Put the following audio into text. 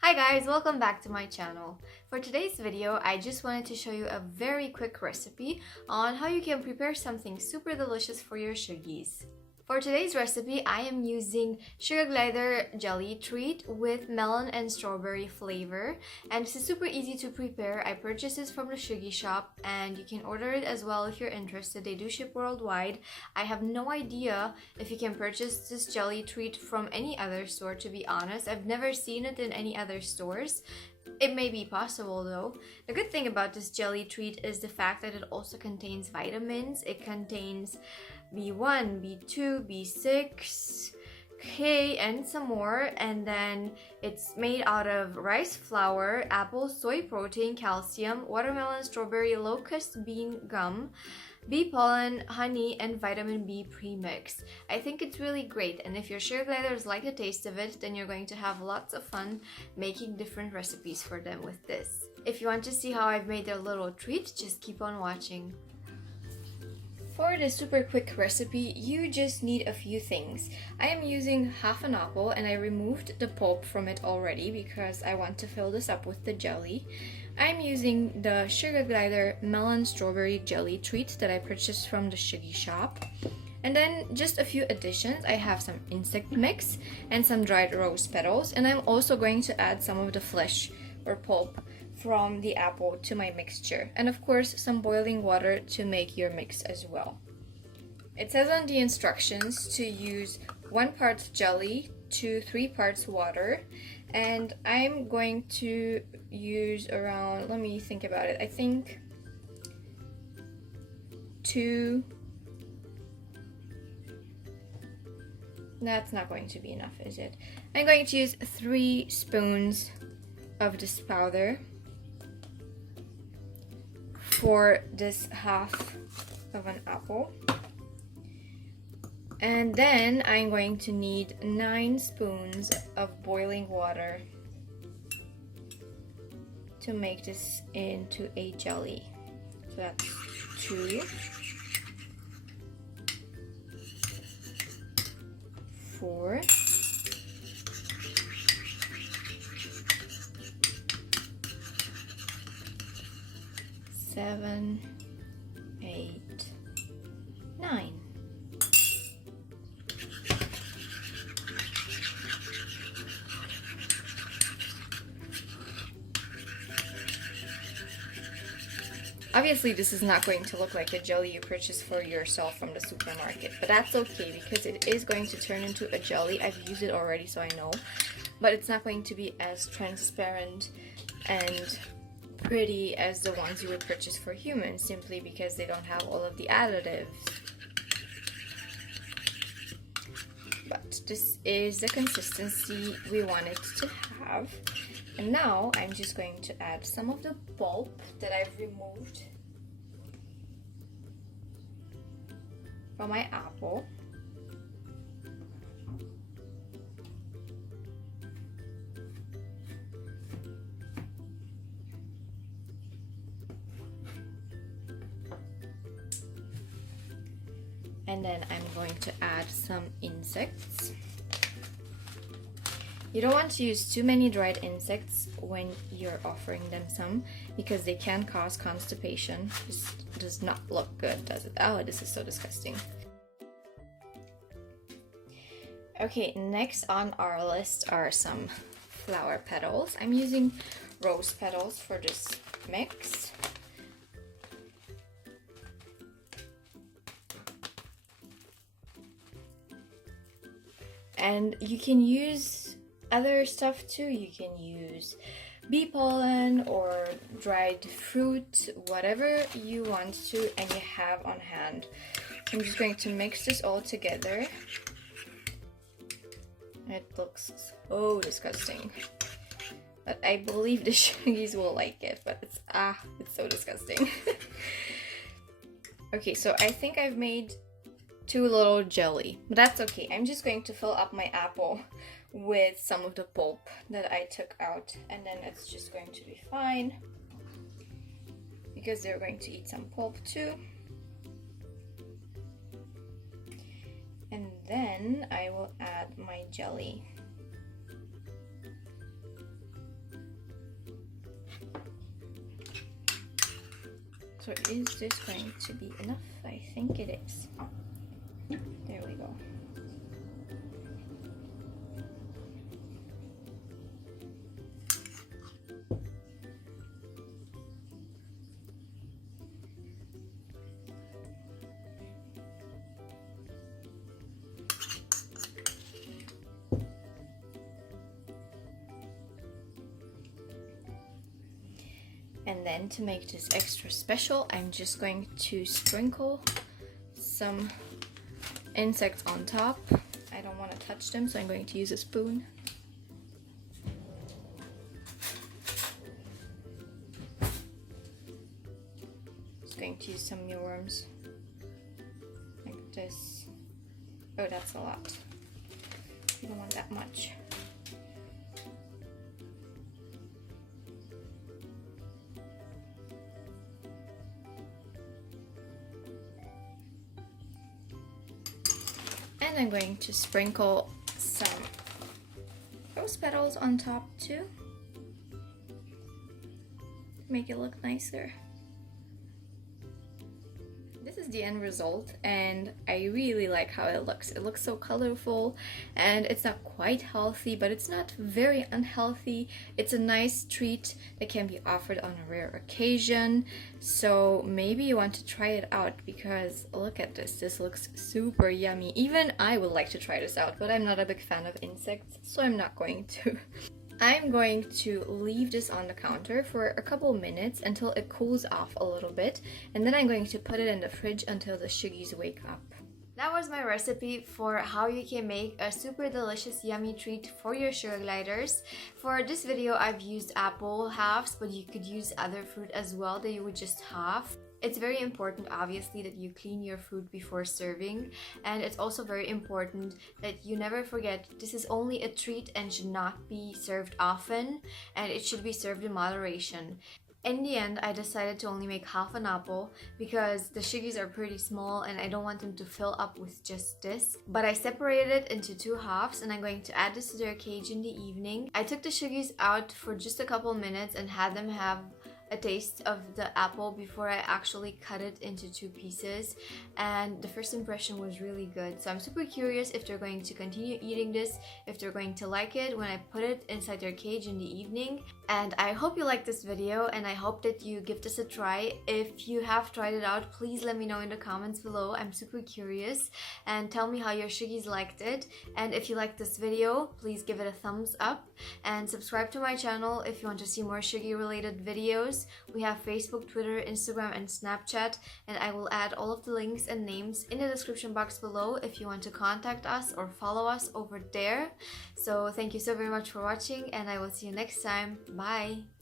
Hi guys, welcome back to my channel. For today's video, I just wanted to show you a very quick recipe on how you can prepare something super delicious for your Suggies. For today's recipe, I am using Sugar Glider jelly treat with melon and strawberry flavor, and this is super easy to prepare. I purchased this from the Suggie shop and you can order it as well if you're interested. They do ship worldwide. I have no idea if you can purchase this jelly treat from any other store, to be honest. I've never seen it in any other stores. It may be possible though. The good thing about this jelly treat is the fact that it also contains vitamins. It contains B1, B2, B6, K, and some more. And then it's made out of rice flour, apple, soy protein, calcium, watermelon, strawberry, locust bean gum, bee pollen, honey, and vitamin B premix. I think it's really great, and if your sugar gliders like the taste of it, then you're going to have lots of fun making different recipes for them with this. If you want to see how I've made their little treat, just keep on watching. For this super quick recipe, you just need a few things. I am using half an apple and I removed the pulp from it already because I want to fill this up with the jelly. I'm using the Sugar Glider melon strawberry jelly treat that I purchased from the Suggie shop. And then just a few additions. I have some insect mix and some dried rose petals, and I'm also going to add some of the flesh or pulp from the apple to my mixture, and of course some boiling water to make your mix as well. It says on the instructions to use 1 part jelly to 3 parts water, and I'm going to use around, let me think about it, I think 2, that's not going to be enough, is it? I'm going to use 3 spoons of this powder for this half of an apple. And then I'm going to need 9 spoons of boiling water to make this into a jelly. So that's 2, 4, 7, 8, 9. Obviously, this is not going to look like the jelly you purchased for yourself from the supermarket, but that's okay because it is going to turn into a jelly. I've used it already, so I know, but it's not going to be as transparent and pretty as the ones you would purchase for humans, simply because they don't have all of the additives. But this is the consistency we want it to have. And now I'm just going to add some of the pulp that I've removed from my apple. And then I'm going to add some insects. You don't want to use too many dried insects when you're offering them some, because they can cause constipation. This does not look good, does it? Oh, this is so disgusting. Okay, next on our list are some flower petals. I'm using rose petals for this mix. And you can use other stuff too. You can use bee pollen or dried fruit, whatever you want to and you have on hand. I'm just going to mix this all together. It looks so disgusting, but I believe the Suggies will like it, but it's so disgusting. Okay, so I think I've made too little jelly, but that's okay. I'm just going to fill up my apple with some of the pulp that I took out, and then it's just going to be fine because they're going to eat some pulp too. And then I will add my jelly. So is this going to be enough? I think it is. There we go. And then to make this extra special, I'm just going to sprinkle some insects on top. I don't want to touch them, so I'm going to use a spoon. Just going to use some mealworms like this. Oh, that's a lot. You don't want that much. And I'm going to sprinkle some rose petals on top too. Make it look nicer. This is the end result, and I really like how it looks. It looks so colorful, and it's not quite healthy, but it's not very unhealthy. It's a nice treat that can be offered on a rare occasion. So maybe you want to try it out, because look at this. This looks super yummy. Even I would like to try this out, but I'm not a big fan of insects, so I'm not going to. I'm going to leave this on the counter for a couple minutes until it cools off a little bit, and then I'm going to put it in the fridge until the Suggies wake up. That was my recipe for how you can make a super delicious yummy treat for your sugar gliders. For this video, I've used apple halves, but you could use other fruit as well that you would just half. It's very important, obviously, that you clean your food before serving, and it's also very important that you never forget this is only a treat and should not be served often, and it should be served in moderation. In the end, I decided to only make half an apple because the Suggies are pretty small and I don't want them to fill up with just this. But I separated it into two halves, and I'm going to add this to their cage in the evening. I took the Suggies out for just a couple minutes and had them have a taste of the apple before I actually cut it into two pieces, and the first impression was really good. So I'm super curious if they're going to continue eating this, if they're going to like it when I put it inside their cage in the evening. And I hope you liked this video, and I hope that you give this a try. If you have tried it out, please let me know in the comments below. I'm super curious, and tell me how your Suggies liked it. And if you liked this video, please give it a thumbs up and subscribe to my channel if you want to see more Suggie related videos. We have Facebook, Twitter, Instagram, and Snapchat, and I will add all of the links and names in the description box below if you want to contact us or follow us over there. So thank you so very much for watching, and I will see you next time. Bye!